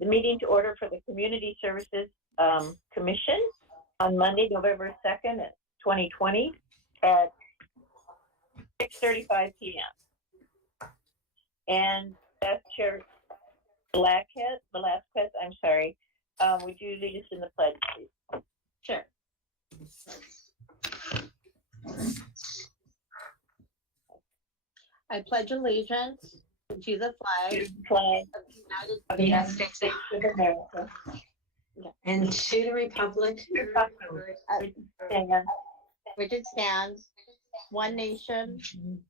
the meeting to order for the Community Services Commission on Monday, November 2nd, 2020 at 6:35 p.m. And that's Chair Velasquez, I'm sorry. Would you lead us in the pledge, please? Sure. I pledge allegiance to the flag of the United States of America and to the republic which it stands, one nation,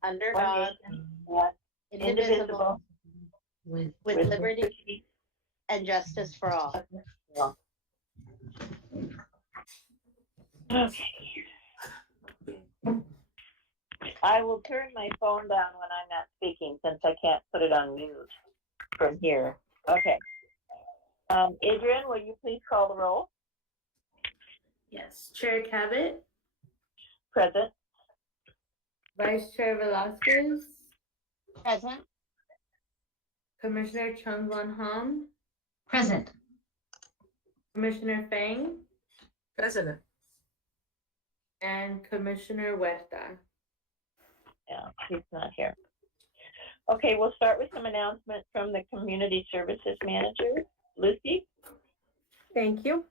under one God, nation, indivisible, with with liberty and justice for all. Okay. I will turn my phone down when I'm not speaking since I can't put it on mute from here. Okay. Adrian, will you please call the roll? Yes. Chair Cabot, Present. Vice Chair Velasquez, Present. Commissioner Chung Won Ham, present. Commissioner Fang, President. and Commissioner Huerta. Yeah, he's not here. Okay, we'll start with some announcements from the Community Services Manager. Lucy? Thank you.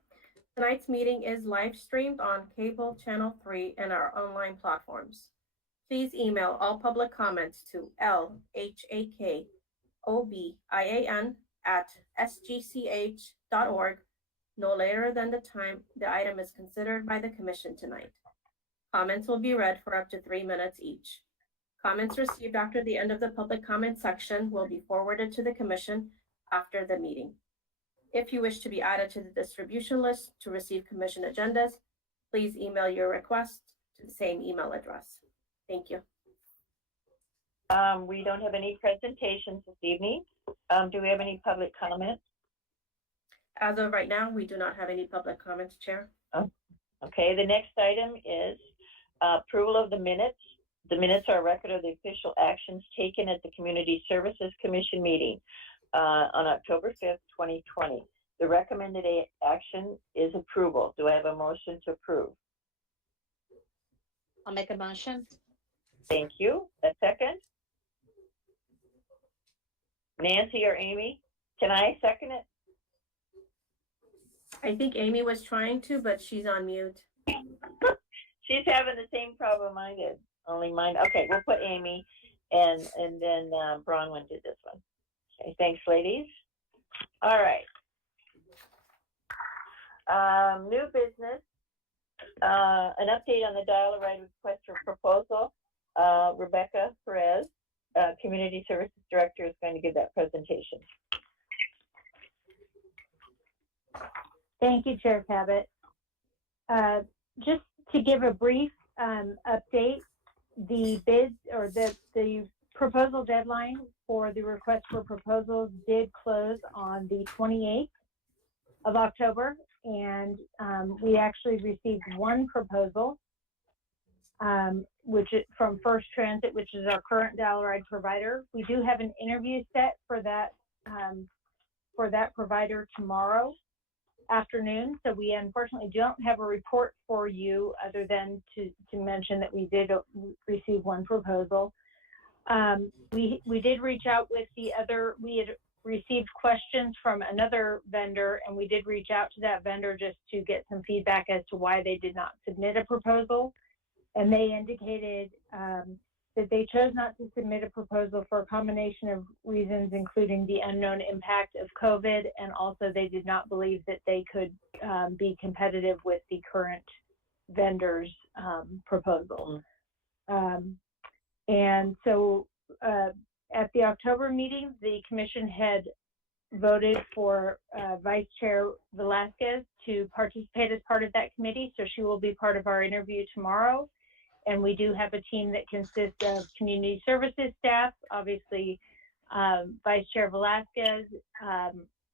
Tonight's meeting is live streamed on cable channel 3 and our online platforms. Please email all public comments to lhakobian@sgch.org no later than the time the item is considered by the Commission tonight. Comments will be read for up to 3 minutes each. Comments received after the end of the public comment section will be forwarded to the Commission after the meeting. If you wish to be added to the distribution list to receive Commission agendas, please email your request to the same email address. Thank you. We don't have any presentations this evening. Do we have any public comments? As of right now, we do not have any public comments, Chair. Oh, okay, the next item is approval of the minutes. The minutes are a record of the official actions taken at the Community Services Commission meeting on October 5th, 2020. The recommended action is approval. Do I have a motion to approve? I'll make a motion. Thank you. A second? Nancy or Amy? Can I second it? I think Amy was trying to, but she's on mute. She's having the same problem I did, only mine. Okay, we'll put Amy and then Bronwyn did this one. Okay, thanks, ladies. All right. New business. An update on the dial-a-ride request for proposal. Rebecca Perez, Community Services Director, is going to give that presentation. Thank you, Chair Cabot. Just to give a brief update, the bids or the proposal deadline for the request for proposals did close on the 28th of October, and we actually received one proposal, which is from First Transit, which is our current dial-a-ride provider. We do have an interview set for that provider tomorrow afternoon, so we unfortunately don't have a report for you other than to mention that we did receive one proposal. We did reach out with we had received questions from another vendor, and we did reach out to that vendor just to get some feedback as to why they did not submit a proposal. And they indicated that they chose not to submit a proposal for a combination of reasons, including the unknown impact of COVID, and also they did not believe that they could be competitive with the current vendor's proposal. And so at the October meeting, the Commission had voted for Vice Chair Velasquez to participate as part of that committee, so she will be part of our interview tomorrow. And we do have a team that consists of community services staff, obviously Vice Chair Velasquez,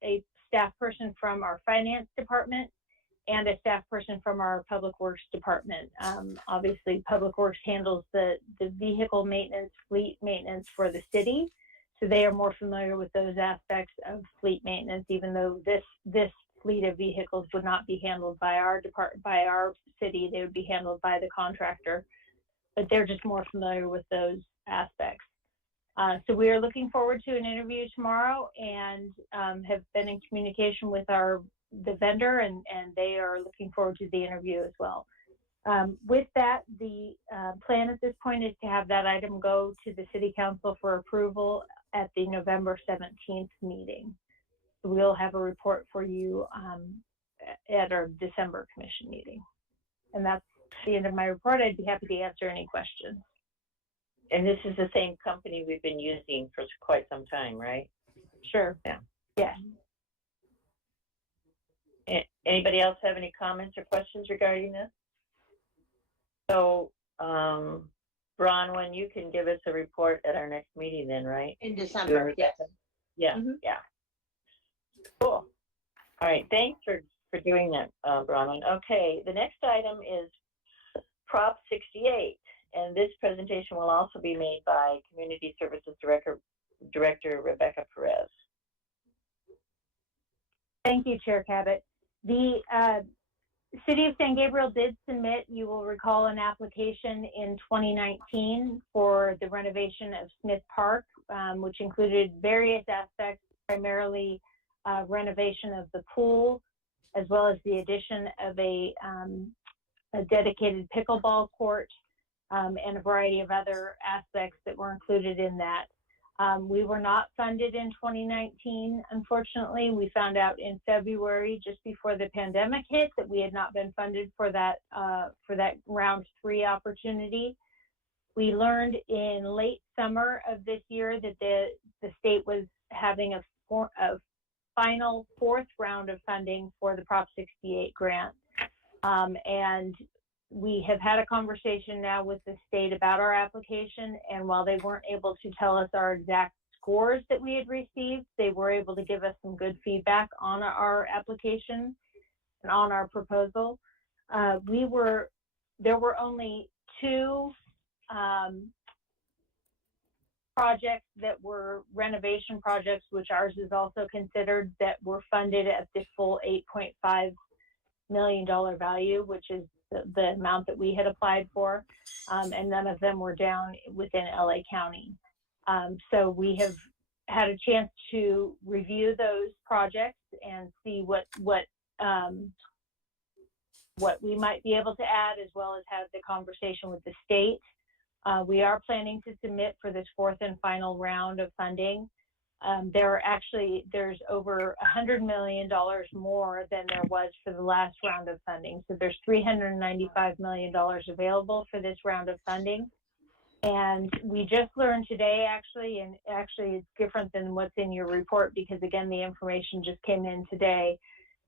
a staff person from our finance department, and a staff person from our public works department. Obviously, public works handles the vehicle maintenance, fleet maintenance for the city. So they are more familiar with those aspects of fleet maintenance, even though this fleet of vehicles would not be handled by our city. They would be handled by the contractor, but they're just more familiar with those aspects. So we are looking forward to an interview tomorrow, and have been in communication with the vendor, and they are looking forward to the interview as well. With that, the plan at this point is to have that item go to the City Council for approval at the November 17th meeting. So we'll have a report for you at our December commission meeting. And that's the end of my report. I'd be happy to answer any questions. And this is the same company we've been using for quite some time, right? Sure. Yeah. Yeah. Anybody else have any comments or questions regarding this? So, Bronwyn, you can give us a report at our next meeting then, right? In December, yes. Yeah, Mhm. yeah. Cool. All right, thanks for doing that, Bronwyn. Okay, the next item is Prop 68, and this presentation will also be made by Community Services Director Rebecca Perez. Thank you, Chair Cabot. The City of San Gabriel did submit, you will recall, an application in 2019 for the renovation of Smith Park, which included various aspects, primarily renovation of the pool, as well as the addition of a dedicated pickleball court, and a variety of other aspects that were included in that. We were not funded in 2019, unfortunately. We found out in February, just before the pandemic hit, that we had not been funded for that round 3 opportunity. We learned in late summer of this year that the state was having a final 4th round of funding for the Prop 68 grant. And we have had a conversation now with the state about our application, and while they weren't able to tell us our exact scores that we had received, they were able to give us some good feedback on our application and on our proposal. There were only 2 projects that were renovation projects, which ours is also considered, that were funded at the full $8.5 million value, which is the amount that we had applied for, and none of them were down within LA County. So we have had a chance to review those projects and see what we might be able to add, as well as have the conversation with the state. We are planning to submit for this 4th and final round of funding. There's over $100 million more than there was for the last round of funding. So there's $395 million available for this round of funding. And we just learned today, and it's different than what's in your report, because again, the information just came in today.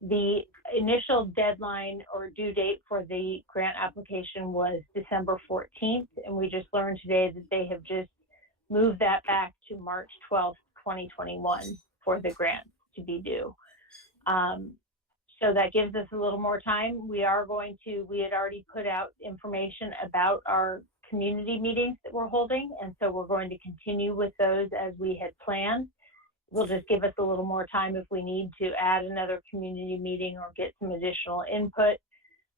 The initial deadline or due date for the grant application was December 14th. And we just learned today that they have just moved that back to March 12th, 2021 for the grant to be due. So that gives us a little more time. We had already put out information about our community meetings that we're holding, and so we're going to continue with those as we had planned. Will just give us a little more time if we need to add another community meeting or get some additional input,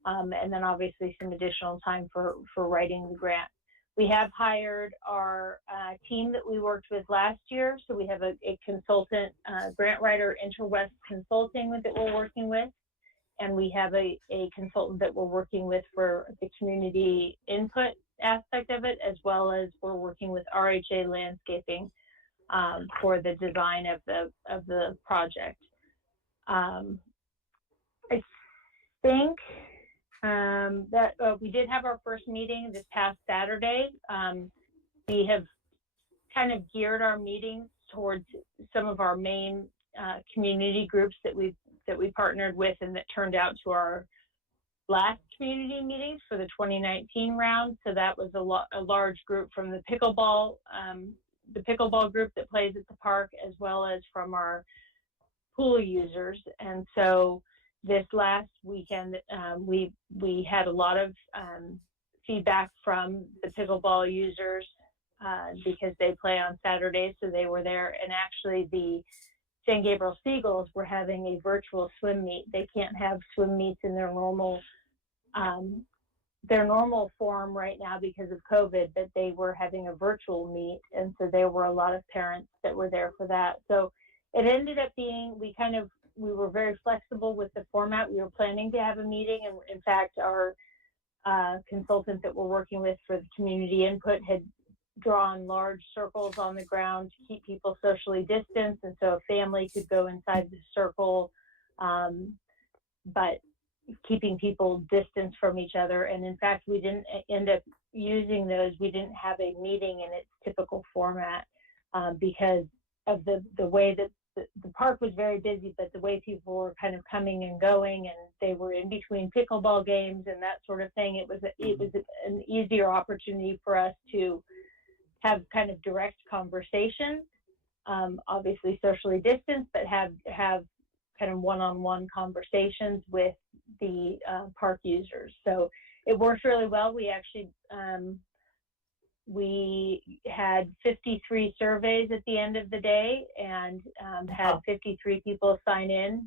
and then obviously some additional time for writing the grant. We have hired our team that we worked with last year. So we have a consultant, grant writer, Interwest Consulting, that we're working with. And we have a consultant that we're working with for the community input aspect of it, as well as we're working with RHA Landscaping for the design of the project. I think that we did have our first meeting this past Saturday. We have kind of geared our meetings towards some of our main community groups that we partnered with, and that turned out to our last community meetings for the 2019 round. So that was a large group from the pickleball group that plays at the park, as well as from our pool users. And so this last weekend, we had a lot of feedback from the pickleball users, because they play on Saturdays, so they were there. And actually, the San Gabriel Seagulls were having a virtual swim meet. They can't have swim meets in their normal form right now because of COVID, but they were having a virtual meet, and so there were a lot of parents that were there for that. So it ended up being, we were very flexible with the format. We were planning to have a meeting, and in fact, our consultant that we're working with for the community input had drawn large circles on the ground to keep people socially distanced, and so a family could go inside the circle, but keeping people distanced from each other. And in fact, we didn't end up using those. We didn't have a meeting in its typical format because of the way that the park was very busy, but the way people were kind of coming and going, and they were in between pickleball games and that sort of thing. It was an easier opportunity for us to have kind of direct conversation, obviously socially distanced, but have kind of one-on-one conversations with the park users. So it worked really well. We actually we had 53 surveys at the end of the day, and had 53 people sign in.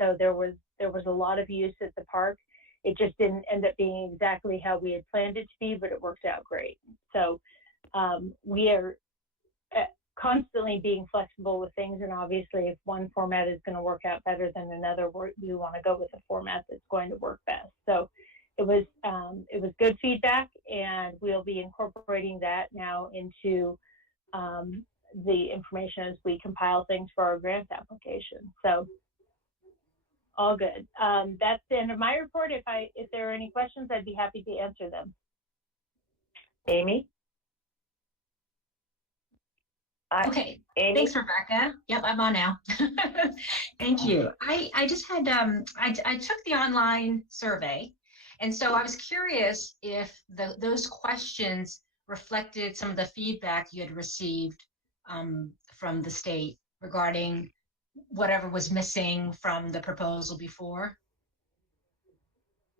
So there was a lot of use at the park. It just didn't end up being exactly how we had planned it to be, but it worked out great. So we are constantly being flexible with things, and obviously if one format is going to work out better than another, we want to go with a format that's going to work best. So it was good feedback, and we'll be incorporating that now into the information as we compile things for our grant application. So all good. That's the end of my report. If there are any questions, I'd be happy to answer them. Amy? Okay, Amy? thanks, Rebecca. Yep, I'm on now. Thank you. I just had, I took the online survey, and so I was curious if those questions reflected some of the feedback you had received from the state regarding whatever was missing from the proposal before.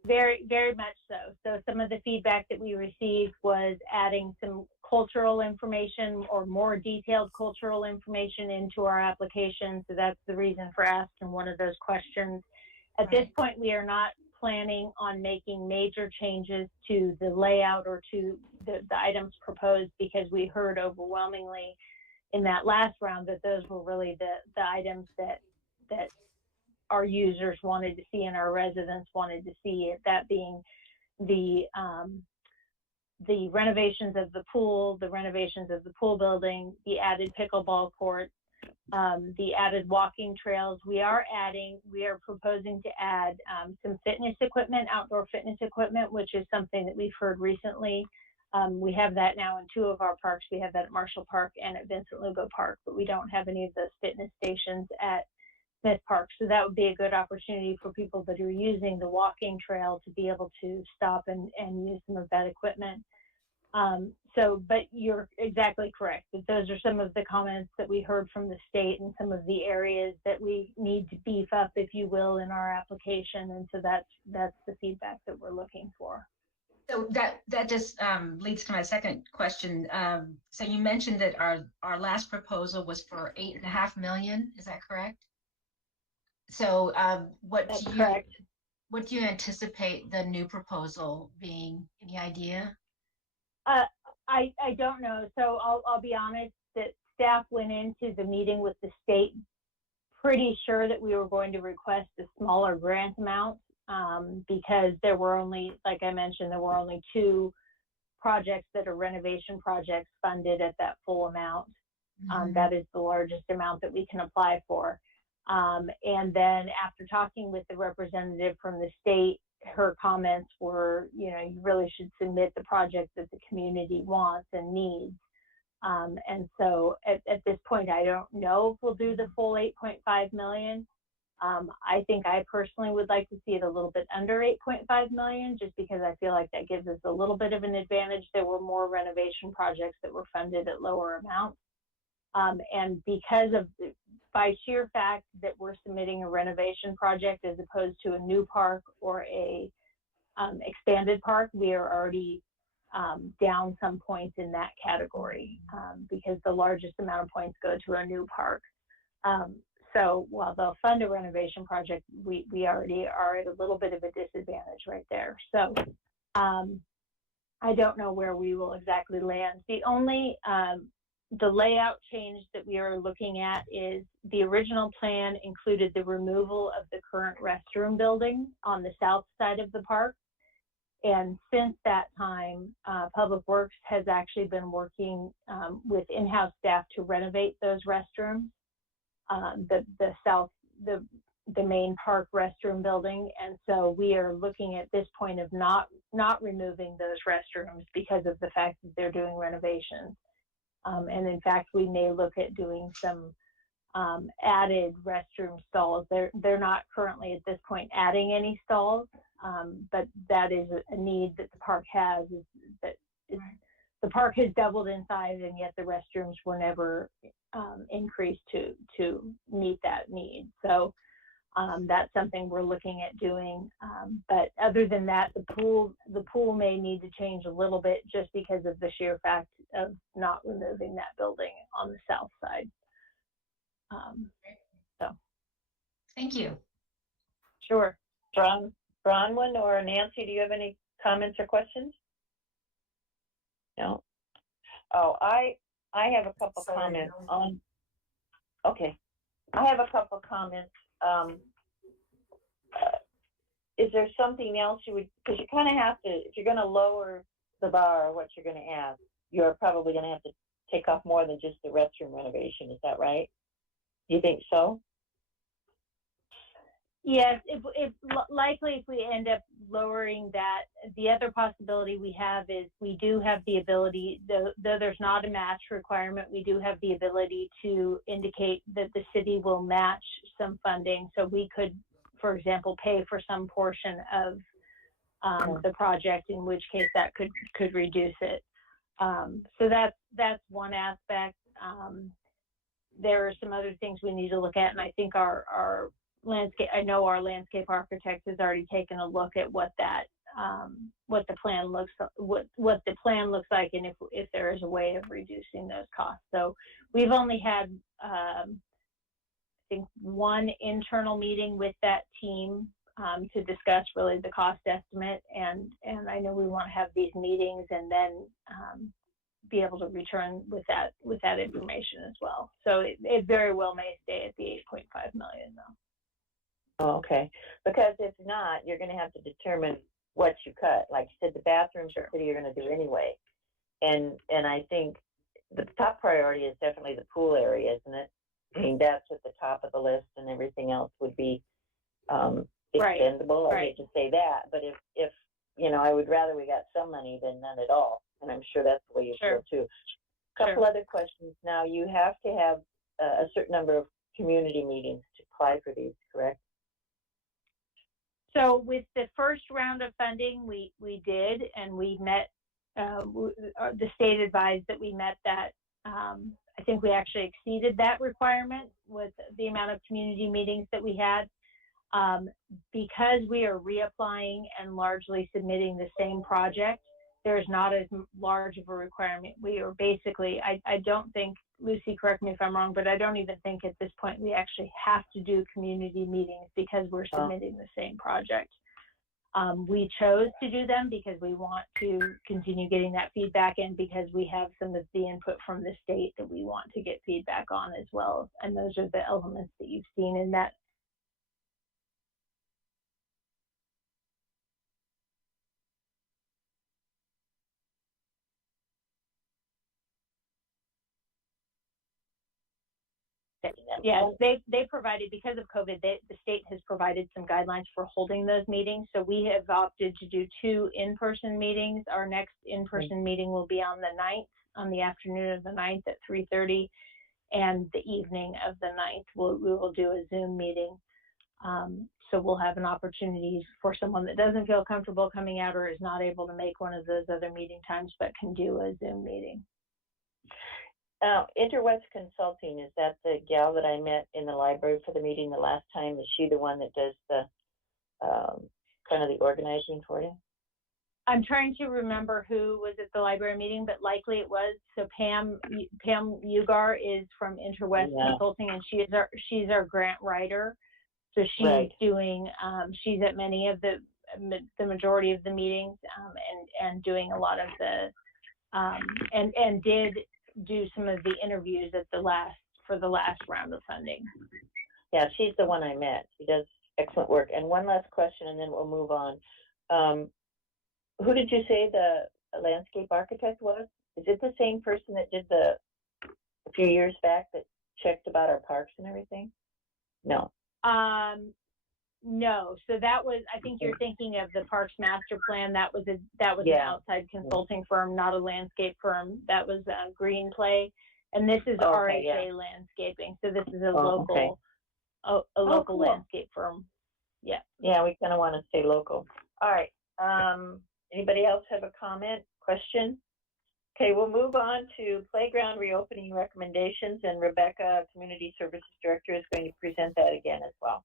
Very, very much so. So some of the feedback that we received was adding some cultural information or more detailed cultural information into our application. So that's the reason for asking one of those questions. At this point, we are not planning on making major changes to the layout or to the items proposed, because we heard overwhelmingly in that last round that those were really the items that our users wanted to see and our residents wanted to see, it, that being the renovations of the pool, the renovations of the pool building, the added pickleball court, the added walking trails. We are proposing to add some fitness equipment, outdoor fitness equipment, which is something that we've heard recently. We have that now in 2 of our parks. We have that at Marshall Park and at Vincent Lugo Park, but we don't have any of those fitness stations at Smith Park. So that would be a good opportunity for people that are using the walking trail to be able to stop and use some of that equipment. But you're exactly correct that those are some of the comments that we heard from the state and some of the areas that we need to beef up, if you will, in our application. And so that's the feedback that we're looking for. So that just leads to my second question. So you mentioned that our last proposal was for $8.5 million. Is that correct? So That's correct. What do you anticipate the new proposal being? Any idea? I don't know. So I'll be honest that staff went into the meeting with the state pretty sure that we were going to request a smaller grant amount because there were only, like I mentioned, there were only 2 projects that are renovation projects funded at that full amount. That is the largest amount that we can apply for. And then after talking with the representative from the state, her comments were, you really should submit the project that the community wants and needs. And so at this point, I don't know if we'll do the full 8.5 million. I think I personally would like to see it a little bit under 8.5 million, just because I feel like that gives us a little bit of an advantage. There were more renovation projects that were funded at lower amounts. And because of, by sheer fact that we're submitting a renovation project as opposed to a new park or a expanded park, we are already down some points in that category because the largest amount of points go to a new park. So while they'll fund a renovation project, we already are at a little bit of a disadvantage right there. So I don't know where we will exactly land. The only the layout change that we are looking at is the original plan included the removal of the current restroom building on the south side of the park. And since that time, Public Works has actually been working with in-house staff to renovate those restrooms, the main park restroom building. And so we are looking at this point of not removing those restrooms because of the fact that they're doing renovations. And in fact, we may look at doing some added restroom stalls. They're not currently at this point adding any stalls, but that is a need that the park has. The park has doubled in size, and yet the restrooms were never increased to meet that need. So that's something we're looking at doing. But other than that, the pool may need to change a little bit just because of the sheer fact of not removing that building on the south side. So. Thank you. Sure. Bronwyn or Nancy, do you have any comments or questions? No? Oh, I have a couple comments on, okay. I have a couple comments. Is there something else you would, because you kind of have to, if you're going to lower the bar, what you're going to add, you're probably going to have to take off more than just the restroom renovation. Is that right? You think so? Yes, if likely if we end up lowering that, the other possibility we have is we do have the ability, though there's not a match requirement, we do have the ability to indicate that the city will match some funding. So we could, for example, pay for some portion of the project, in which case that could reduce it. So that's one aspect. There are some other things we need to look at, and I think our landscape, I know our landscape architect has already taken a look at what that what the plan looks like, and if there is a way of reducing those costs. So we've only had I think one internal meeting with that team to discuss really the cost estimate, and I know we want to have these meetings and then be able to return with that information as well. So it very well may stay at the 8.5 million though. Oh, okay, because if not, you're going to have to determine what you cut. Like you said, the bathrooms the city are going to do anyway, and I think the top priority is definitely the pool area, isn't it? I mean, that's at the top of the list, and everything else would be expendable. I hate to say that, but if you know, I would rather we got some money than none at all, and I'm sure that's the way you feel too. Couple other questions. Now, you have to have a certain number of community meetings to apply for these, correct? So with the first round of funding, we did, and we met, the state advised that we met that. I think we actually exceeded that requirement with the amount of community meetings that we had. Because we are reapplying and largely submitting the same project, there's not as large of a requirement. We are basically, I don't think, Lucy, correct me if I'm wrong, but I don't even think at this point we actually have to do community meetings because we're submitting the same project. We chose to do them because we want to continue getting that feedback in, because we have some of the input from the state that we want to get feedback on as well. And those are the elements that you've seen in that. Yeah, they provided, because of COVID, the state has provided some guidelines for holding those meetings. So we have opted to do 2 in-person meetings. Our next in-person meeting will be on the 9th, on the afternoon of the 9th at 3:30, and the evening of the 9th, we will do a Zoom meeting. So we'll have an opportunity for someone that doesn't feel comfortable coming out or is not able to make one of those other meeting times, but can do a Zoom meeting. Interwest Consulting, is that the gal that I met in the library for the meeting the last time? Is she the one that does the kind of the organizing for you? I'm trying to remember who was at the library meeting, but likely it was. So Pam Ugar is from Interwest Yeah. Consulting, and she's our grant writer. So she's Right. doing, she's at many of the majority of the meetings, and doing a lot of the, and did do some of the interviews for the last round of funding. Yeah, she's the one I met. She does excellent work. And one last question, and then we'll move on. Who did you say the landscape architect was? Is it the same person that did a few years back that checked about our parks and everything? No. No. So that was, I think you're thinking of the Parks Master Plan. That was an Yeah. outside consulting firm, not a landscape firm. That was Green Play, and this is Okay, RHA yeah. Landscaping. So this is a okay. local Cool. landscape firm. Yeah. Yeah, we kind of want to stay local. All right. Anybody else have a comment, question? Okay, we'll move on to playground reopening recommendations, and Rebecca, Community Services Director, is going to present that again as well.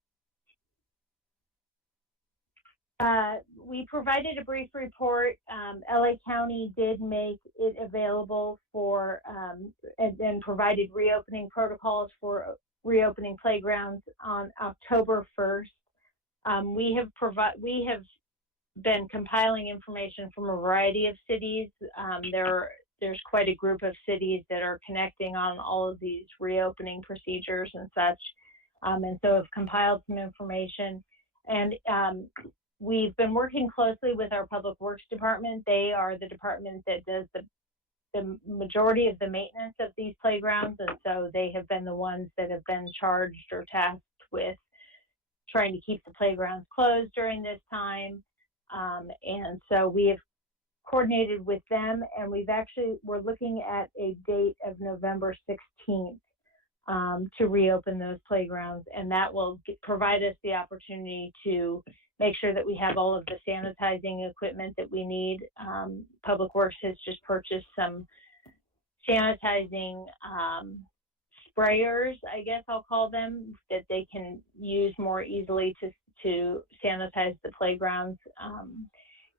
We provided a brief report. LA County did make it available for, and provided reopening protocols for reopening playgrounds on October 1st. We have been compiling information from a variety of cities. There's quite a group of cities that are connecting on all of these reopening procedures and such, and so have compiled some information. And we've been working closely with our Public Works Department. They are the department that does the majority of the maintenance of these playgrounds, and so they have been the ones that have been charged or tasked with trying to keep the playgrounds closed during this time. And so we have coordinated with them, and we're looking at a date of November 16th to reopen those playgrounds, and that will provide us the opportunity to make sure that we have all of the sanitizing equipment that we need. Public Works has just purchased some sanitizing sprayers, I guess I'll call them, that they can use more easily to sanitize the playgrounds.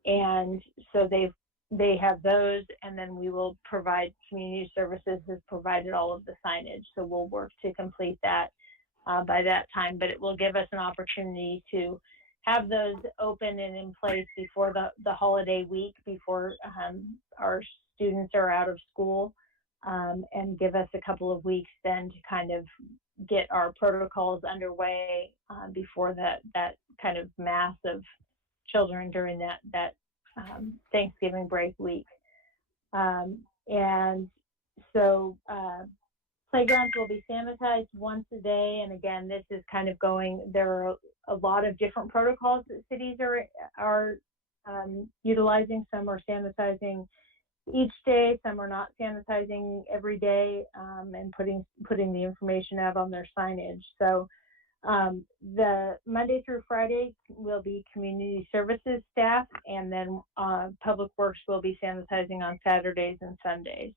And so they have those, and then we will provide, Community Services has provided all of the signage. So we'll work to complete that by that time, but it will give us an opportunity to have those open and in place before the holiday week, before our students are out of school, and give us a couple of weeks then to kind of get our protocols underway before that kind of mass of children during that Thanksgiving break week. And so playgrounds will be sanitized once a day. And again, this is kind of there are a lot of different protocols that cities are utilizing. Some are sanitizing each day, some are not sanitizing every day, and putting the information out on their signage. So the Monday through Friday will be Community Services staff, and then Public Works will be sanitizing on Saturdays and Sundays.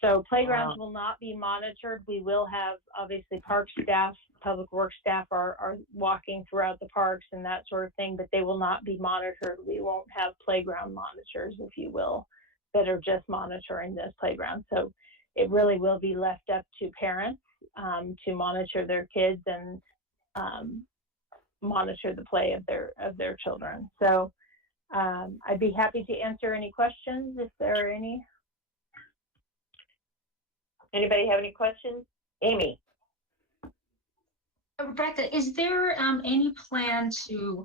So playgrounds will not be monitored. We will have, obviously, park staff, Public Works staff are walking throughout the parks and that sort of thing, but they will not be monitored. We won't have playground monitors, if you will, that are just monitoring those playgrounds. So it really will be left up to parents to monitor their kids and monitor the play of their children. So I'd be happy to answer any questions if there are any. Anybody have any questions? Amy? Rebecca, is there any plan to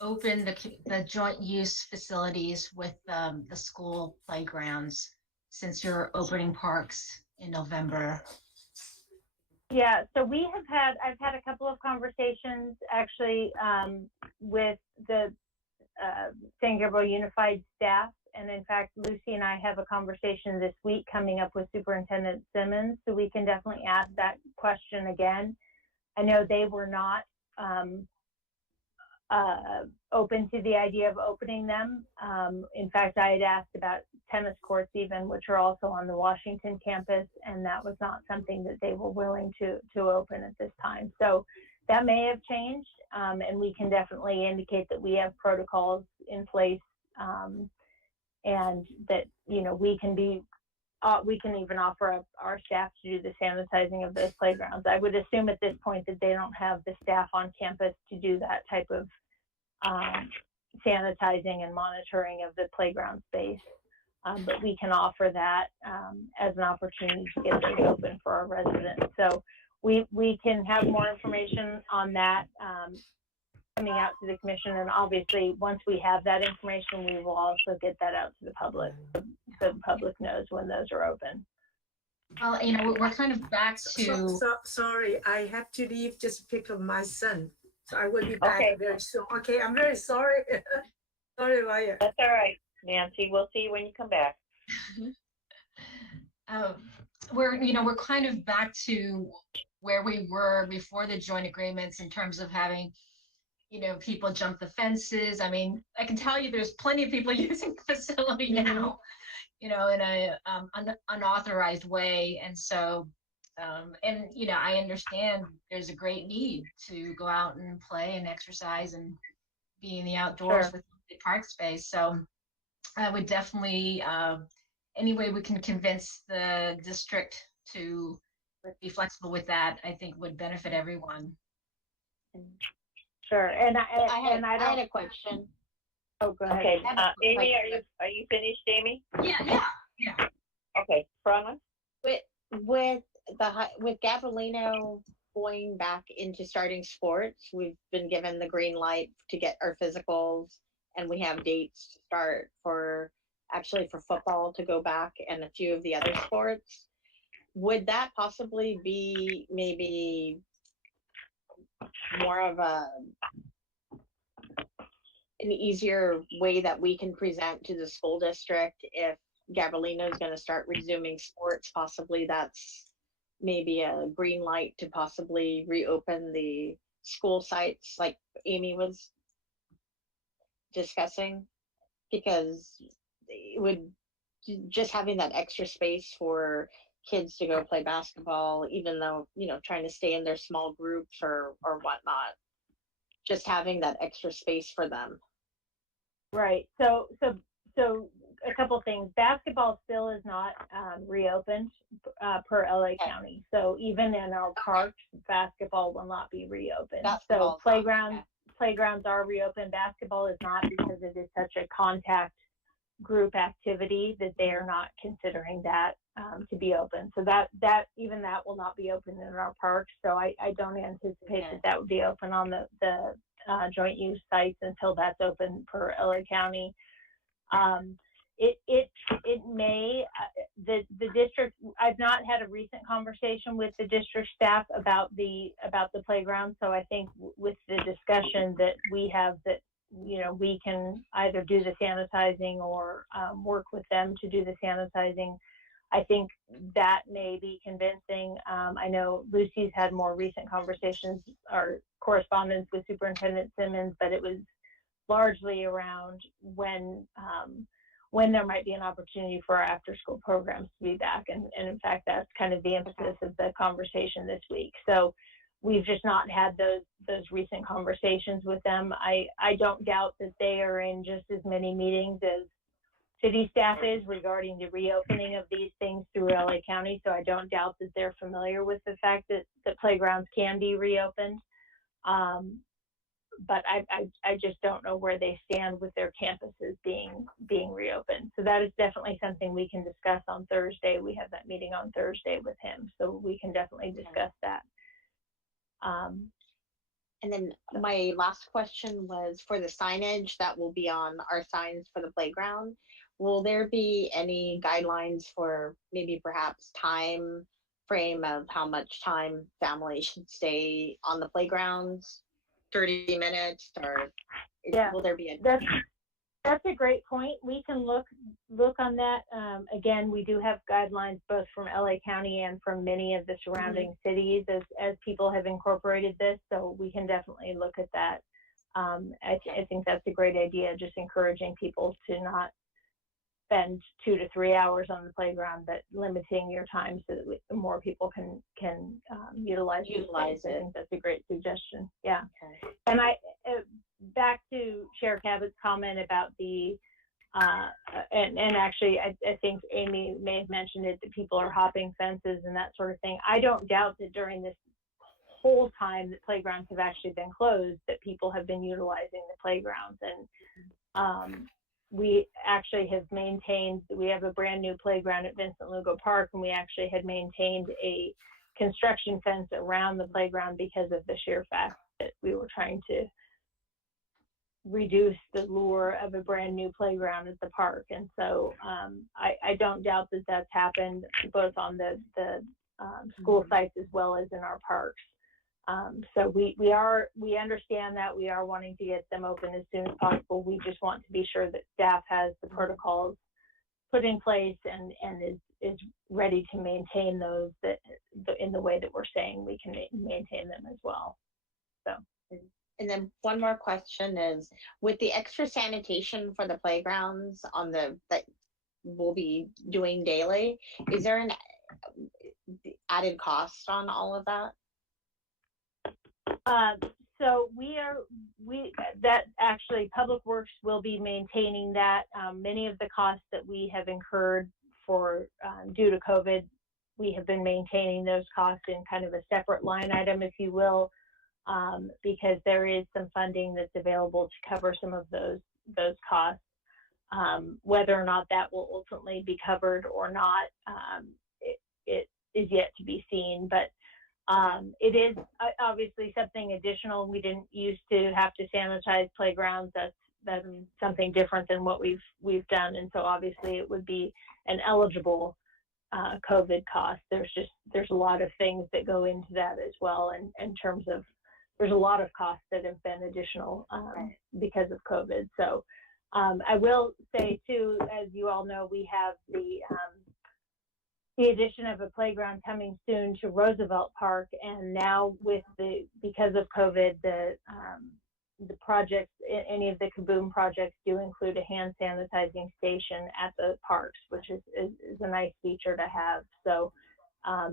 open the joint use facilities with the school playgrounds since you're opening parks in November? Yeah, so I've had a couple of conversations actually with the San Gabriel Unified staff. And in fact, Lucy and I have a conversation this week coming up with Superintendent Simmons, so we can definitely ask that question again. I know they were not open to the idea of opening them. In fact, I had asked about tennis courts even, which are also on the Washington campus, and that was not something that they were willing to open at this time. So that may have changed, and we can definitely indicate that we have protocols in place, and that, you know, we can even offer up our staff to do the sanitizing of those playgrounds. I would assume at this point that they don't have the staff on campus to do that type of sanitizing and monitoring of the playground space. But we can offer that as an opportunity to get those open for our residents. So we can have more information on that coming out to the commission. And obviously, once we have that information, we will also get that out to the public, so the public knows when those are open. Well, you know, we're kind of back to. Sorry, I have to leave just to pick up my son. So I will be back Okay. very soon. Okay, I'm very sorry. Sorry, Ryan. That's all right, Nancy. We'll see you when you come back. We're kind of back to where we were before the joint agreements in terms of having, you know, people jump the fences. I mean, I can tell you there's plenty of people using the facility now, you know, in a unauthorized way. And so, and, you know, I understand there's a great need to go out and play and exercise and be in the outdoors Sure. with the park space. So I would definitely, any way we can convince the district to be flexible with that, I think would benefit everyone. Sure. And I I had don't. a question. Oh, go ahead. Okay, I have a quick Amy, question. are you finished, Amy? Yeah. Okay, Prana? With Gabrielino going back into starting sports, we've been given the green light to get our physicals, and we have dates to start for football to go back and a few of the other sports. Would that possibly be maybe more of an easier way that we can present to the school district if Gabrielino is going to start resuming sports? Possibly that's maybe a green light to possibly reopen the school sites like Amy was discussing, because it would just having that extra space for kids to go play basketball, even though, you know, trying to stay in their small groups or whatnot, just having that extra space for them. Right. So a couple things. Basketball still is not reopened per LA County. So even in our parks, basketball will not be reopened. Basketball So is not, playgrounds are reopened. Basketball is not, because it is such a contact group activity that they are not considering that to be open. So that even that will not be open in our parks. So I don't anticipate that would be open on the joint use sites until that's open per LA County. It may, the district, I've not had a recent conversation with the district staff about the playground. So I think with the discussion that we have, that, you know, we can either do the sanitizing or work with them to do the sanitizing. I think that may be convincing. I know Lucy's had more recent conversations or correspondence with Superintendent Simmons, but it was largely around when there might be an opportunity for our after-school programs to be back. And in fact, that's kind of the emphasis of the conversation this week. So we've just not had those recent conversations with them. I don't doubt that they are in just as many meetings as city staff is regarding the reopening of these things through LA County. So I don't doubt that they're familiar with the fact that playgrounds can be reopened. But I just don't know where they stand with their campuses being reopened. So that is definitely something we can discuss on Thursday. We have that meeting on Thursday with him, so we can definitely discuss that. And then my last question was for the signage that will be on our signs for the playground. Will there be any guidelines for maybe perhaps time frame of how much time families should stay on the playgrounds? 30 minutes, or will there be a... That's a great point. We can look on that. Again, we do have guidelines both from LA County and from many of the surrounding cities as people have incorporated this. So we can definitely look at that. I think that's a great idea, just encouraging people to not spend 2 to 3 hours on the playground, but limiting your time so that more people can utilize these Utilize things. I it. think that's a great suggestion. Yeah. Okay. And back to Chair Cabot's comment about the, and actually, I think Amy may have mentioned it, that people are hopping fences and that sort of thing. I don't doubt that during this whole time that playgrounds have actually been closed, that people have been utilizing the playgrounds. And we actually have maintained, we have a brand new playground at Vincent Lugo Park, and we actually had maintained a construction fence around the playground because of the sheer fact that we were trying to reduce the lure of a brand new playground at the park. And so I don't doubt that that's happened both on the school sites as well as in our parks. So we understand that we are wanting to get them open as soon as possible. We just want to be sure that staff has the protocols put in place and is ready to maintain those in the way that we're saying we can maintain them as well. So. And then one more question is, with the extra sanitation for the playgrounds that we'll be doing daily, is there an added cost on all of that? So that actually Public Works will be maintaining that. Many of the costs that we have incurred for due to COVID, we have been maintaining those costs in kind of a separate line item, if you will. Because there is some funding that's available to cover some of those costs. Whether or not that will ultimately be covered or not, it is yet to be seen. But it is obviously something additional. We didn't used to have to sanitize playgrounds. That's something different than what we've done, and so obviously it would be an eligible COVID cost. There's a lot of things that go into that as well, and in terms of there's a lot of costs that have been additional because of COVID. So I will say too, as you all know, we have the addition of a playground coming soon to Roosevelt Park, and now because of COVID, the projects, any of the Kaboom projects do include a hand sanitizing station at the parks, which is a nice feature to have. So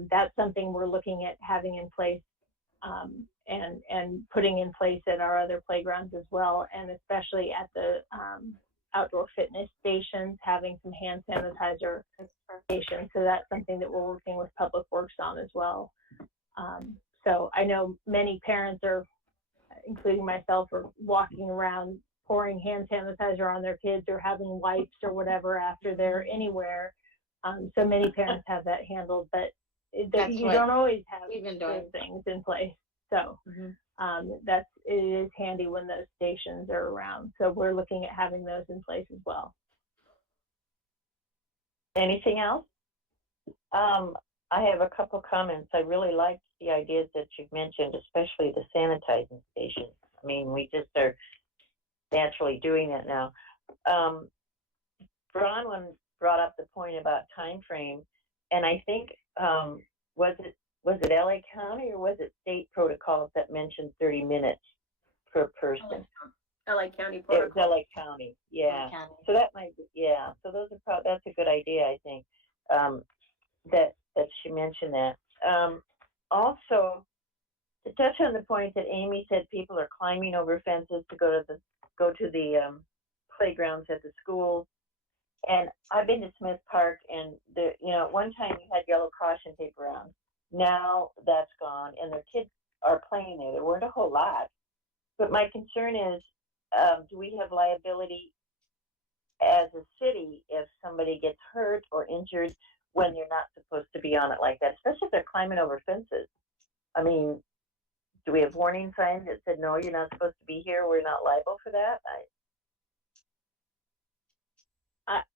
that's something we're looking at having in place and putting in place at our other playgrounds as well, and especially at the outdoor fitness stations, having some hand sanitizer stations. So that's something that we're working with Public Works on as well. So I know many parents are, including myself, are walking around pouring hand sanitizer on their kids or having wipes or whatever after they're anywhere. So many parents have that handled, but you don't always have those things in place. So it is handy when those stations are around. So we're looking at having those in place as well. Anything else? I have a couple comments. I really like the ideas that you've mentioned, especially the sanitizing stations. I mean, we just are naturally doing that now. Bronwyn brought up the point about time frame, and I think was it LA County or was it state protocols that mentioned 30 minutes per person? LA County protocol. It was LA County, yeah. LA County. So that might be, yeah. So those are that's a good idea, I think. That she mentioned that. Also, to touch on the point that Amy said, people are climbing over fences to go to the playgrounds at the schools. And I've been to Smith Park, and at one time you had yellow caution tape around. Now that's gone, and their kids are playing there. There weren't a whole lot, but my concern is, do we have liability as a city if somebody gets hurt or injured when you're not supposed to be on it like that, especially if they're climbing over fences? I mean, do we have warning signs that said, no, you're not supposed to be here, we're not liable for that?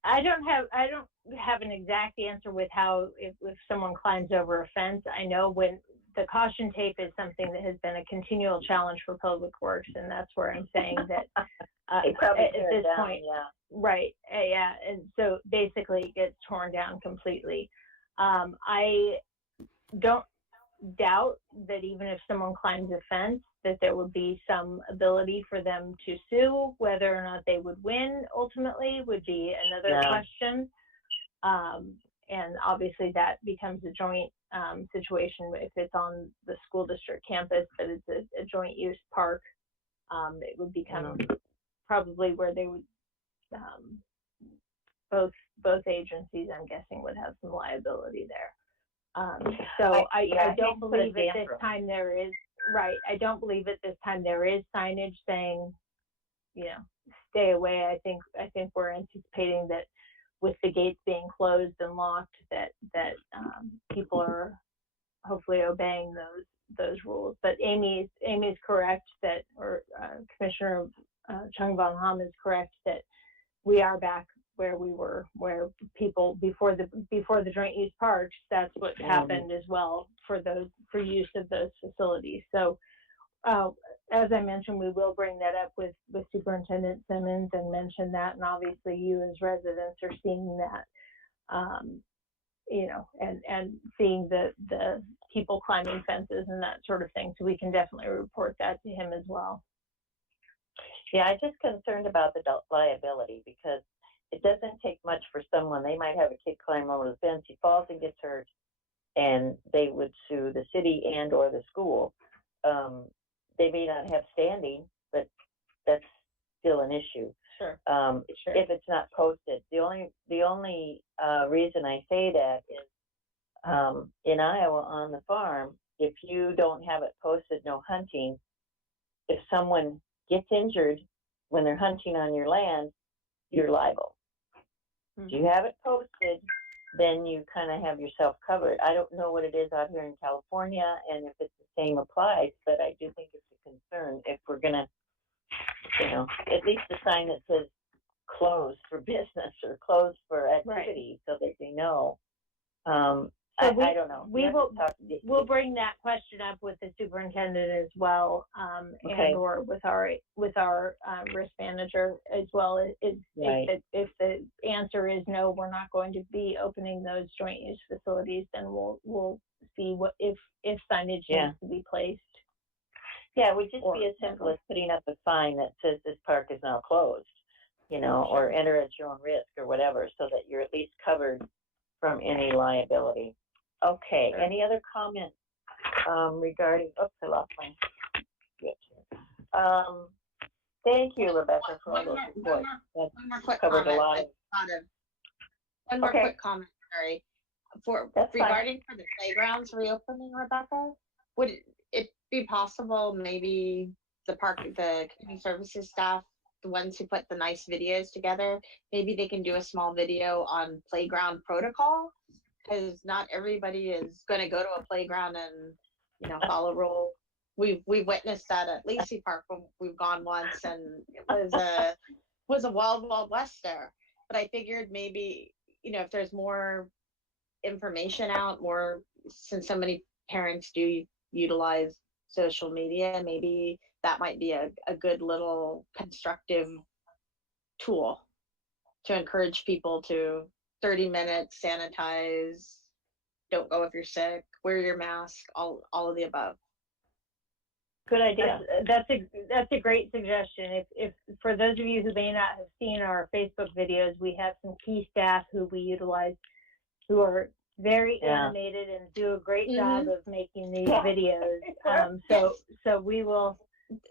I don't have an exact answer with how if someone climbs over a fence. I know when the caution tape is something that has been a continual challenge for Public Works, and that's where I'm saying that at this point, yeah. Right, yeah, and so basically it gets torn down completely. I don't doubt that even if someone climbs a fence, that there would be some ability for them to sue. Whether or not they would win ultimately would be another question. And obviously that becomes a joint situation if it's on the school district campus, but it's a joint use park. It would become probably where they would, both agencies, I'm guessing, would have some liability there. So I don't believe at this time there is, right, I don't believe at this time there is signage saying, you know, stay away. I think we're anticipating that with the gates being closed and locked, that people are hopefully obeying those rules. But Amy's correct that, or Commissioner Chung Von Ham is correct that we are back where we were, where people before the joint use parks, that's what happened as well for use of those facilities. So as I mentioned, we will bring that up with Superintendent Simmons and mention that, and obviously you as residents are seeing that, you know, and seeing the people climbing fences and that sort of thing. So we can definitely report that to him as well. Yeah, I'm just concerned about the liability, because it doesn't take much for someone. They might have a kid climb over the fence, he falls and gets hurt, and they would sue the city and or the school. They may not have standing, but that's still an issue. Sure. If it's not posted. The only reason I say that is in Iowa on the farm, if you don't have it posted, no hunting, if someone gets injured when they're hunting on your land, you're liable. If you have it posted, then you kind of have yourself covered. I don't know what it is out here in California and if it's the same applies, but I do think it's a concern if we're going to, you know, at least a sign that says closed for business or closed for activity, so that they know. I don't know. We'll bring that question up with the superintendent as well, and or with our risk manager as well. If the answer is no, we're not going to be opening those joint use facilities, then we'll see what if signage needs to be placed. Yeah, it would just be as simple as putting up a sign that says this park is now closed, you know, or enter at your own risk or whatever, so that you're at least covered from any liability. Okay, any other comments regarding, oops, I lost my script. Thank you, Rebecca, for all those reports. One more quick covered comment. a lot of, one more quick comment, sorry. Regarding for the playgrounds reopening, Rebecca, would it be possible maybe the community services staff, the ones who put the nice videos together, maybe they can do a small video on playground protocol? Because not everybody is going to go to a playground and, you know, follow rules. We've witnessed that at Lacey Park when we've gone once, and it was a wild west there. But I figured maybe, you know, if there's more information out, more, since so many parents do utilize social media, maybe that might be a good little constructive tool to encourage people to 30 minutes, sanitize, don't go if you're sick, wear your mask, all of the above. Good idea. That's a great suggestion. If for those of you who may not have seen our Facebook videos, we have some key staff who we utilize, who are very animated and do a great job of making these videos. So we will.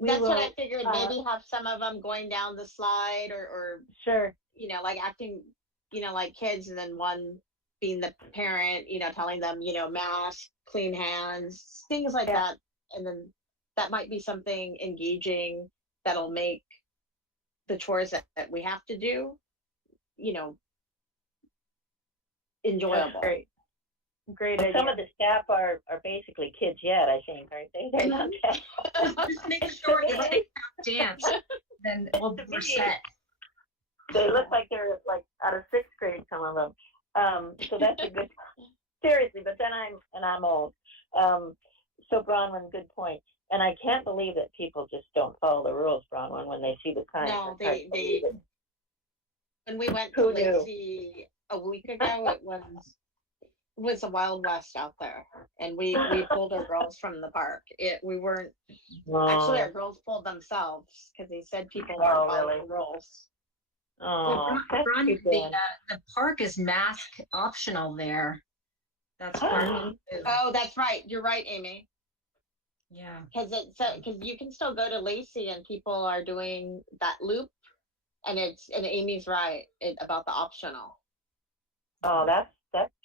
That's what I figured. Maybe have some of them going down the slide, or sure, you know, like acting, you know, like kids, and then one being the parent, you know, telling them, you know, mask, clean hands, things like that. And then that might be something engaging that'll make the chores that we have to do, you know, enjoyable. That's great idea. Some of the staff are basically kids yet, I think, aren't they? They're not Just make sure if they dance, then we're set. They look like they're like out of 6th grade, some of them. So that's a good, seriously, but then I'm old. So Bronwyn, good point. And I can't believe that people just don't follow the rules, Bronwyn, when they see the signs. No, they when we went to Lacey a week ago, was a Wild West out there, and we pulled our girls from the park. We weren't actually, our girls pulled themselves because they said people weren't Oh, following really? rules. Oh, that's Ron, too the, bad. the park is mask optional there. That's part of it. Oh, that's right. You're right, Amy. Yeah. Because you can still go to Lacey and people are doing that loop, and Amy's right about the optional. Oh, that's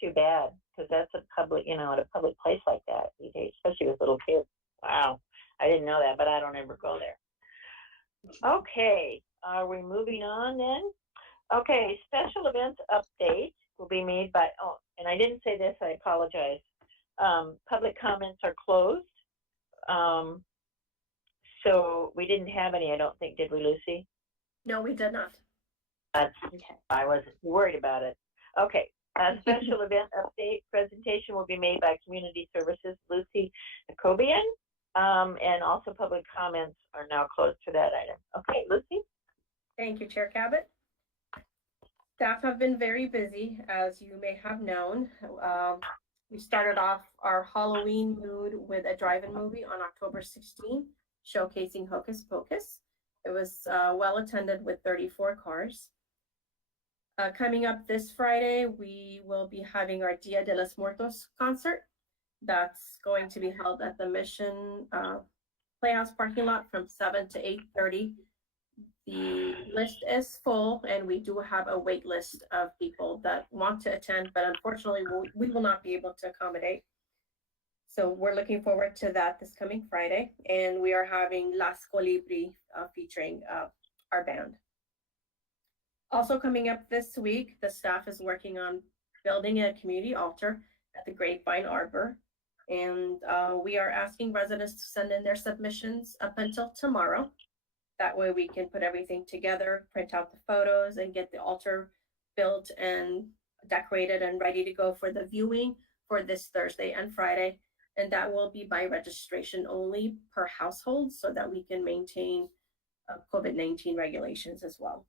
too bad because that's a public, at a public place like that, especially with little kids. Wow, I didn't know that, but I don't ever go there. Okay, are we moving on then? Okay, special events update will be made by. Oh, and I didn't say this. I apologize. Public comments are closed. So we didn't have any. I don't think, did we, Lucy? No, we did not. Okay. I wasn't worried about it. Okay. A special event update presentation will be made by Community Services Lucy Jacobian, and also public comments are now closed for that item. Okay, Lucy? Thank you, Chair Cabot. Staff have been very busy, as you may have known. We started off our Halloween mood with a drive-in movie on October 16, showcasing Hocus Pocus. It was well attended with 34 cars. Coming up this Friday, we will be having our Dia de los Muertos concert. That's going to be held at the Mission Playhouse parking lot from 7 to 8:30. The list is full, and we do have a wait list of people that want to attend, but unfortunately, we will not be able to accommodate. So we're looking forward to that this coming Friday, and we are having Las Colibri featuring our band. Also coming up this week, the staff is working on building a community altar at the Grapevine Arbor. And we are asking residents to send in their submissions up until tomorrow. That way we can put everything together, print out the photos, and get the altar built and decorated and ready to go for the viewing for this Thursday and Friday. And that will be by registration only per household so that we can maintain COVID-19 regulations as well.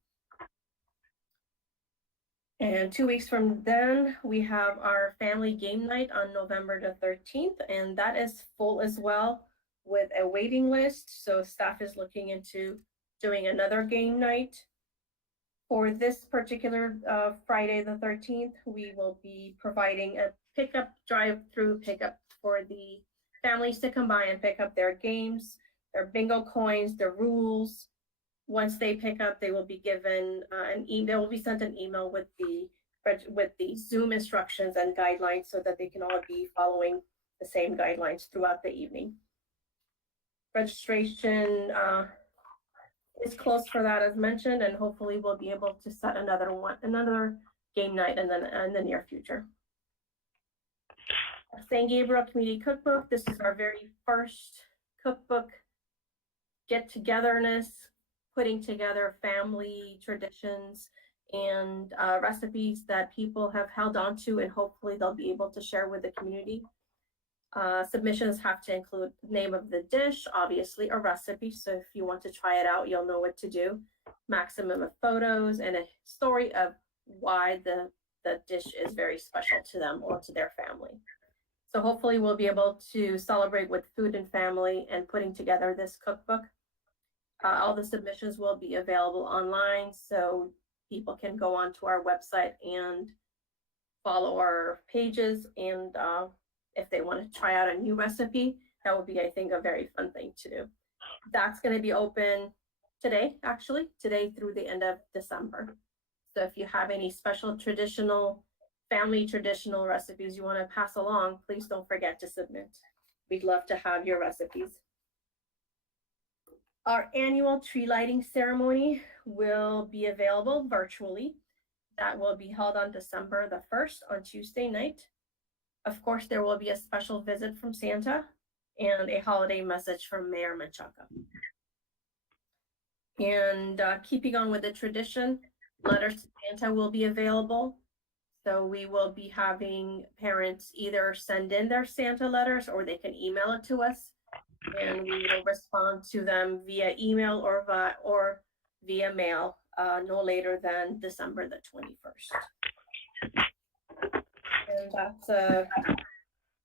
And 2 weeks from then, we have our family game night on November the 13th, and that is full as well with a waiting list. So staff is looking into doing another game night. For this particular Friday the 13th, we will be providing a pickup drive-through pickup for the families to come by and pick up their games, their bingo coins, their rules. Once they pick up, they will be given an email. Will be sent an email with the Zoom instructions and guidelines so that they can all be following the same guidelines throughout the evening. Registration is closed for that, as mentioned, and hopefully we'll be able to set another game night in the near future. St. Gabriel Community Cookbook. This is our very first cookbook get-togetherness, putting together family traditions and recipes that people have held on to, and hopefully they'll be able to share with the community. Submissions have to include the name of the dish, obviously a recipe, so if you want to try it out, you'll know what to do. Maximum of photos and a story of why the dish is very special to them or to their family. So hopefully we'll be able to celebrate with food and family and putting together this cookbook. All the submissions will be available online, so people can go onto our website and follow our pages. And if they want to try out a new recipe, that would be, I think, a very fun thing to do. That's going to be open today through the end of December. So if you have any special family traditional recipes you want to pass along, please don't forget to submit. We'd love to have your recipes. Our annual tree lighting ceremony will be available virtually. That will be held on December the 1st on Tuesday night. Of course, there will be a special visit from Santa and a holiday message from Mayor Menchaca. And keeping on with the tradition, letters to Santa will be available. So we will be having parents either send in their Santa letters or they can email it to us, and we will respond to them via email or via mail no later than December the 21st. And that's a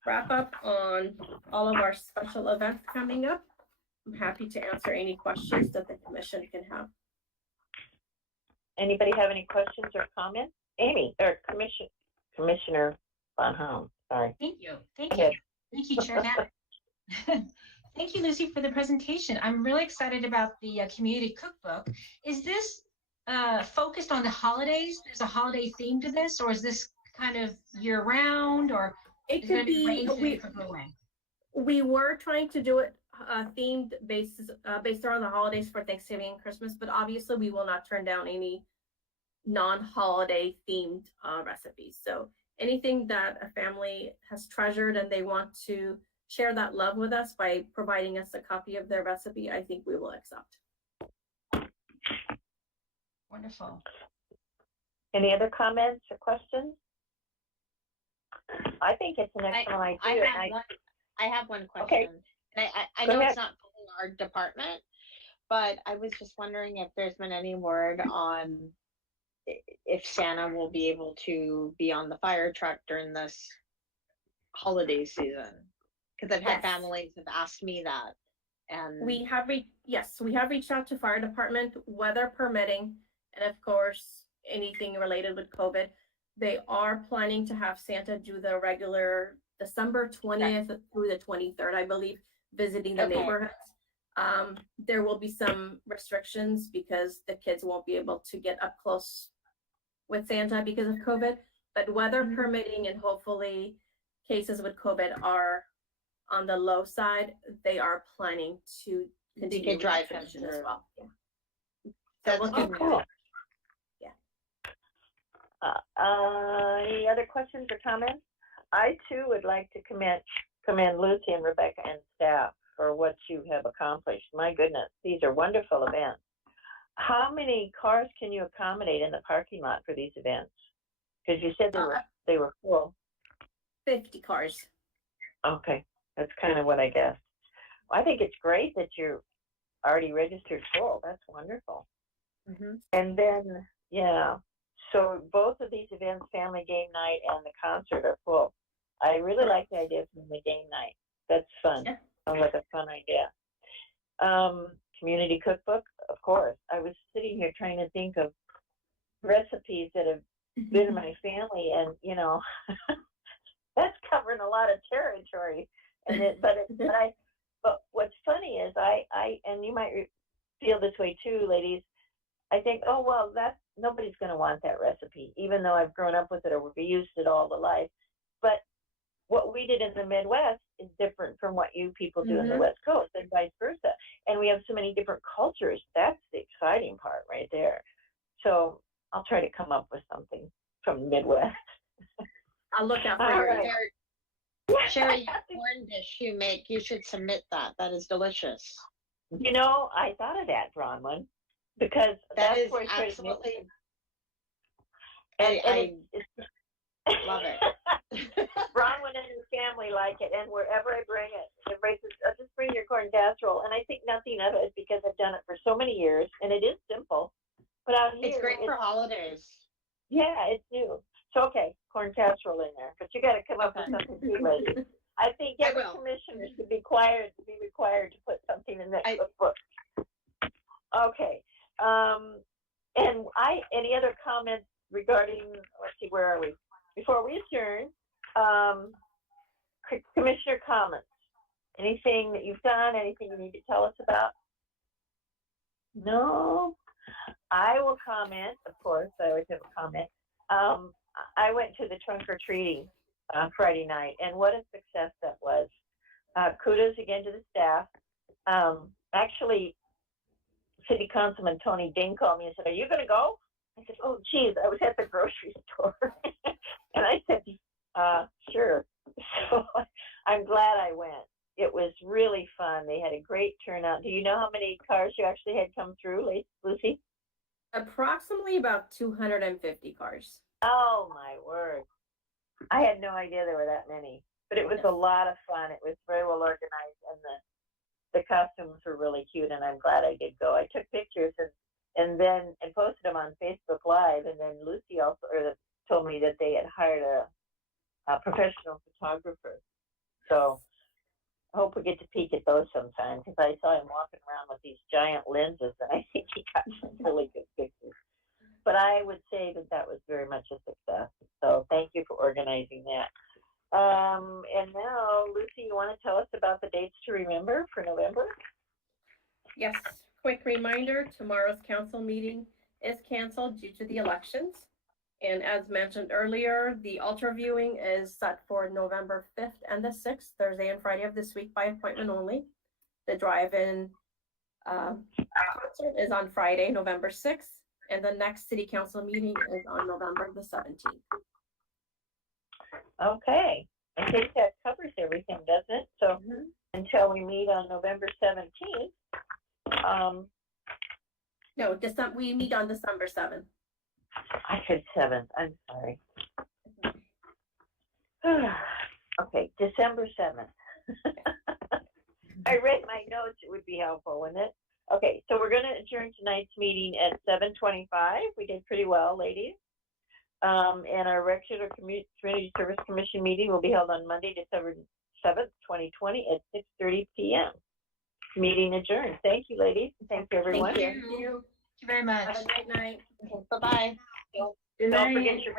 wrap up on all of our special events coming up. I'm happy to answer any questions that the commission can have. Anybody have any questions or comments? Amy, or Commissioner Von Home, sorry. Thank you. Thank Yes. you. Thank you, Chair Hammond. Thank you, Lucy, for the presentation. I'm really excited about the community cookbook. Is this focused on the holidays? There's a holiday theme to this, or is this kind of year round, or It is could it be, arranged in a different way? we were trying to do it themed based around the holidays for Thanksgiving and Christmas, but obviously we will not turn down any non-holiday themed recipes. So anything that a family has treasured and they want to share that love with us by providing us a copy of their recipe, I think we will accept. Wonderful. Any other comments or questions? I think it's an excellent idea. I have one question. Okay. And I Go know ahead. it's not our department, but I was just wondering if there's been any word on if Santa will be able to be on the fire truck during this holiday season. Because I've had Yes. families have asked me that. And We have reached out to fire department, weather permitting, and of course, anything related with COVID. They are planning to have Santa do the regular December 20th through the 23rd, I believe, visiting the Okay. neighborhoods. There will be some restrictions because the kids won't be able to get up close with Santa because of COVID, but weather permitting and hopefully cases with COVID are on the low side. They are planning to continue can with drive that him tradition as through. well. Yeah. That's we'll good. keep Cool. Yeah. Any other questions or comments? I too would like to commend Lucy and Rebecca and staff for what you have accomplished. My goodness, these are wonderful events. How many cars can you accommodate in the parking lot for these events? Because you said they were full. 50 cars. Okay, that's kind of what I guessed. I think it's great that you're already registered full. That's wonderful. Mhm. And then, yeah, so both of these events, family game night and the concert, are full. I really like the idea of family game night. That's fun. Yeah. Sounds like a fun idea. Community cookbook, of course. I was sitting here trying to think of recipes that have been in my family, and you know, that's covering a lot of territory. And but what's funny is and you might feel this way too, ladies. I think, oh well, nobody's going to want that recipe, even though I've grown up with it or we've used it all the life. But what we did in the Midwest is different from what you people do in the West Coast, and vice versa. And we have so many different cultures. That's the exciting part right there. So I'll try to come up with something from the Midwest. I'll look out for All your right. Sherry, your corn dish you make, you should submit that. That is delicious. You know, I thought of that, Bronwyn, because That that's is where I started absolutely. making. And I it's love it. Bronwyn and her family like it, and wherever I bring it, everybody says, "Oh, just bring your corn casserole." And I think nothing of it because I've done it for so many years, and it is simple. But out here, It's great for holidays. Yeah, it's new. So okay, corn casserole in there, but you got to come up with something too, lady. I think I every will. commissioner should be required to put something in that cookbook. Okay. And any other comments regarding? Let's see, where are we? Before we adjourn, commissioner comments. Anything that you've done? Anything you need to tell us about? No. I will comment. Of course, I always have a comment. I went to the trunk or treating Friday night, and what a success that was. Kudos again to the staff. Actually, City Councilman Tony Ding called me and said, "Are you going to go?" I said, "Oh, geez, I was at the grocery store." And I said, "Sure." So I'm glad I went. It was really fun. They had a great turnout. Do you know how many cars you actually had come through, Lucy? Approximately about 250 cars. Oh, my word. I had no idea there were that many. But it was a lot of fun. It was very well organized, and the costumes were really cute, and I'm glad I did go. I took pictures and posted them on Facebook Live, and then Lucy also told me that they had hired professional photographer. So I hope we get to peek at those sometime, because I saw him walking around with these giant lenses, and I think he got some really good pictures. But I would say that that was very much a success. So thank you for organizing that. And now, Lucy, you want to tell us about the dates to remember for November? Yes, quick reminder, tomorrow's council meeting is canceled due to the elections. And as mentioned earlier, the ultra viewing is set for November 5th and the 6th, Thursday and Friday of this week by appointment only. The drive-in concert is on Friday, November 6th, and the next city council meeting is on November the 17th. Okay, I think that covers everything, doesn't it? So until we meet on November 17th, No, we meet on December 7th. I said 7th, I'm sorry. Okay, December 7th. I read my notes, it would be helpful, wouldn't it? Okay, so we're going to adjourn tonight's meeting at 7:25. We did pretty well, ladies. And our regular Community Service Commission meeting will be held on Monday, December 7th, 2020 at 6:30 p.m. Meeting adjourned. Thank you, ladies. Thank you, everyone. Thank you. Thank you very much. Have a great night. Bye-bye. Don't forget your